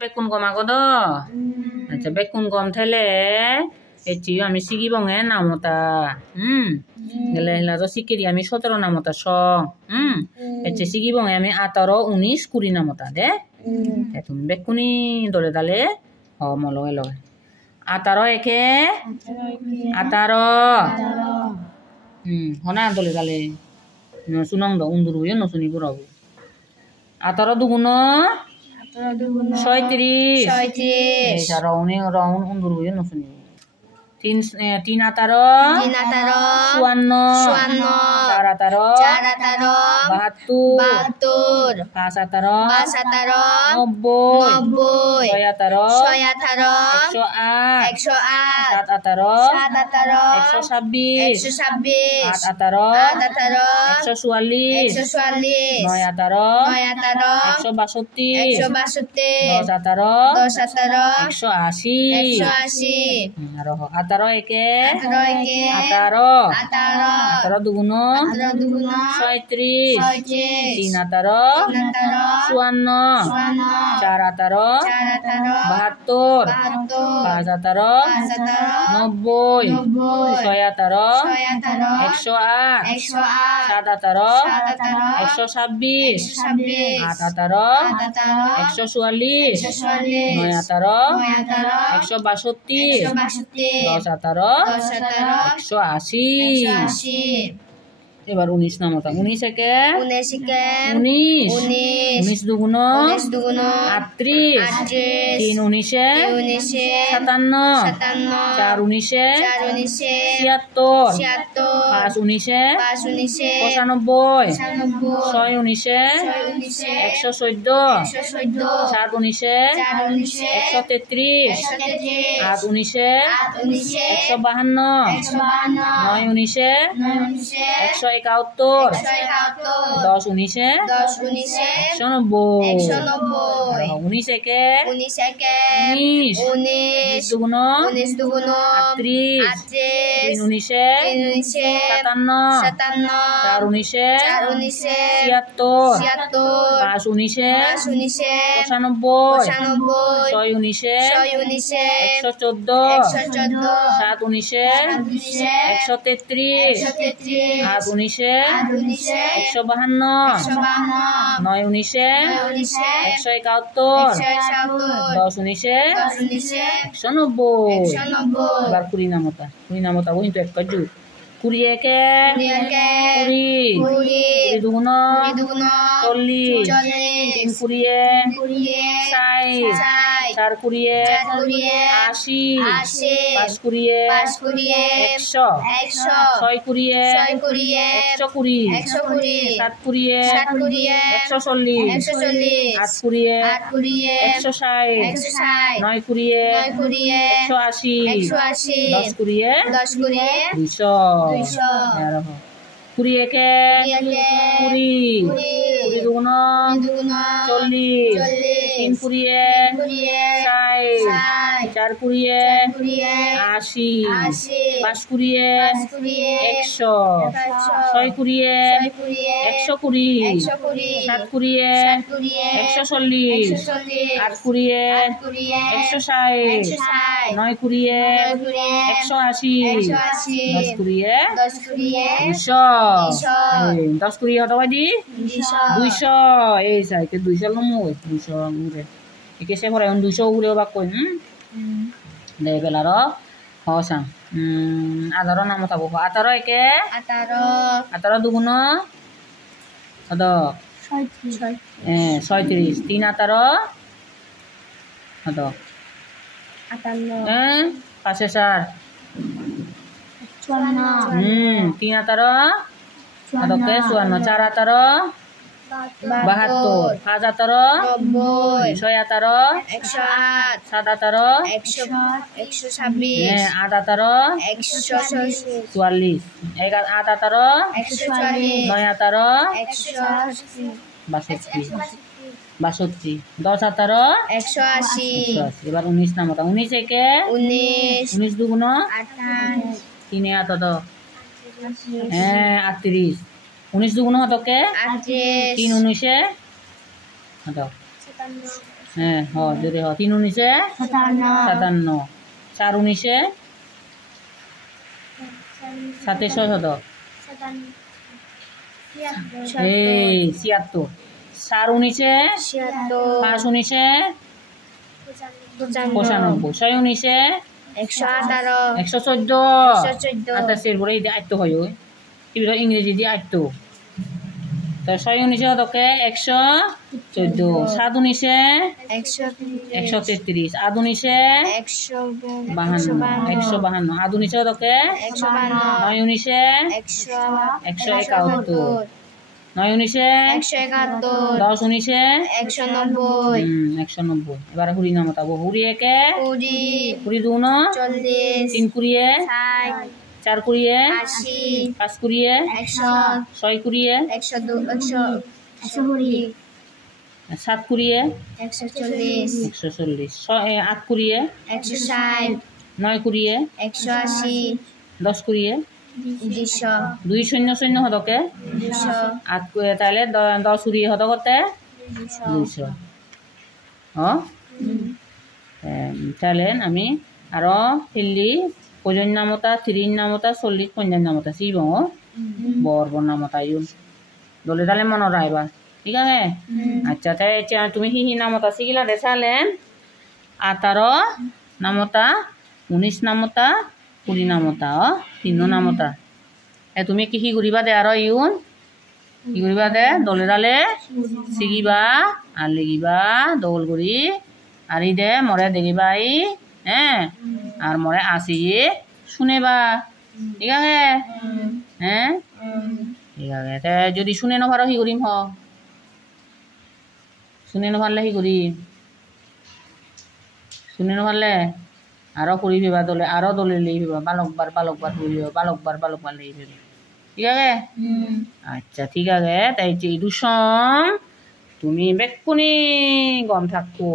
বেকুন গম আগদ আচ্ছা বেকুন গম থাইলে এটি আমি সিগিবঙে নামতা গেলে হেলা তো সিকিরি আমি 17 নামতা সং এটি সিগিবঙে আমি 18 19 20 নামতা দে তুমি বেকুনি দলে দালে হ মলগে লগে 18 একে 18 হনা দলে দালে নসুনং দ উন্দুর হইয়া নসুনি বুড়াবো 18 দুগুণ 36 রাউন্ড উন্দুর হইয়া নসুনি 3 18 54 4 18 72 5 18 90 6 18 108 7 18 126 8 18 144 9 18 162 10 18 180 18 একে 18 দুগুণ 36 3 18 54 4 18 72 5 18 90 6 18 108 7 18 126 8 18 144 9 18 162 10 18 180 এবার 19 নামতা 19 একে 19 দুগুণ 38 3 19 57 4 19 76 5 19 95 6 19 114 7 19 133 8 19 152 9 19 171 10 19 190 19 একে 19 দুগুণ 38 3 19 57 4 19 76 5 19 95 6 19 114 7 19 133 8 19 152 9 19 171 10 19 190 এবার 20 নামতা ওই তো এক কাজু 20 একে 20 দুগুণ 40 3 20 60 4 20 80 5 20 100 6 20 120 7 20 140 8 20 160 9 20 180 10 20 200 20 একে 20 দুগুণ 40 3 20 60 4 20 80 5 20 100 6 20 120 7 20 140 8 20 160 9 20 180 10 20 200 10 20 হতো বাদি 200 এই সাইতে 200 লমু 200 উরে একে সে পরে 200 উরে বা কই দে বেলার হসাং 18 নাম থাকবো 18 একে 18 দুগুণ কত 36 3 18 কত 58 5 4 3 18 কত কে 54 4 18 72 5 18 90 6 18 108 7 18 126 8 18 144 8 18 140 9 18 162 10 18 180 এবার 19 নামতা 19 একে 19 দুগুণ 28 3 8 তো 38 19 দুগুণ হতকে 3 19 হতো হ্যাঁ হ জোরে হ 3 19 57 4 19 7 6 এই 76 4 19 5 19 95 6 19 114 আচ্ছা সেরপরে এই আয়ত্ত হয় ওই এবার ইংরেজি দিয়ে আয়ত্ত তো 6 19 হতকে 114 7 19 133 8 19 152 152 8 19 হতকে 9 19 171 9 19 10 19 190 এবার হুড়ি নামতা হুড়ি একে হুড়ি দুন 3 কুড়িয়ে 4 কুড়িয়ে 5 কুড়িয়ে 6 কুড়িয়ে 7 কুড়িয়ে 140 8 কুড়িয়ে 9 কুড়িয়ে 10 কুড়িয়ে 2 শূন্য শূন্য হতকে 8 তাহলে 10 কুড়িয়ে হত করতে 200 তাহলে আমি আরো হিল্লি প্রজন নামতা 3 নামতা 40 50 নামতা সিব বর্ব নামতা ইউন দলে তাহলে মনে রাখবা ঠিক আছে আচ্ছা তাই তুমি হি নামতা শিখিলা দেখালেন 18 নামতা 19 নামতা 20 নামতা 3 নামতা তুমি কি ঘুরিবা দে আর ইউন কি ঘুরিবা দে দলে দালে শিখিবা আর লিখিবা দৌল ঘুরি আর ই দে মরে দেখিবা ই হ্যাঁ আর মরে আসি শুনেবা ঠিক আছে হ্যাঁ ঠিক আছে তা যদি শুনে নভার হি করিম শুনে নভারলে হি করিম শুনে নভারলে আরো করি ফেবা দলে আরো দলে লেই ফেবা বালকবার করি বালকবার লেই ফেবা ঠিক আছে আচ্ছা ঠিক আছে তাই এই দুসং তুমি বেকুনি গম থাকো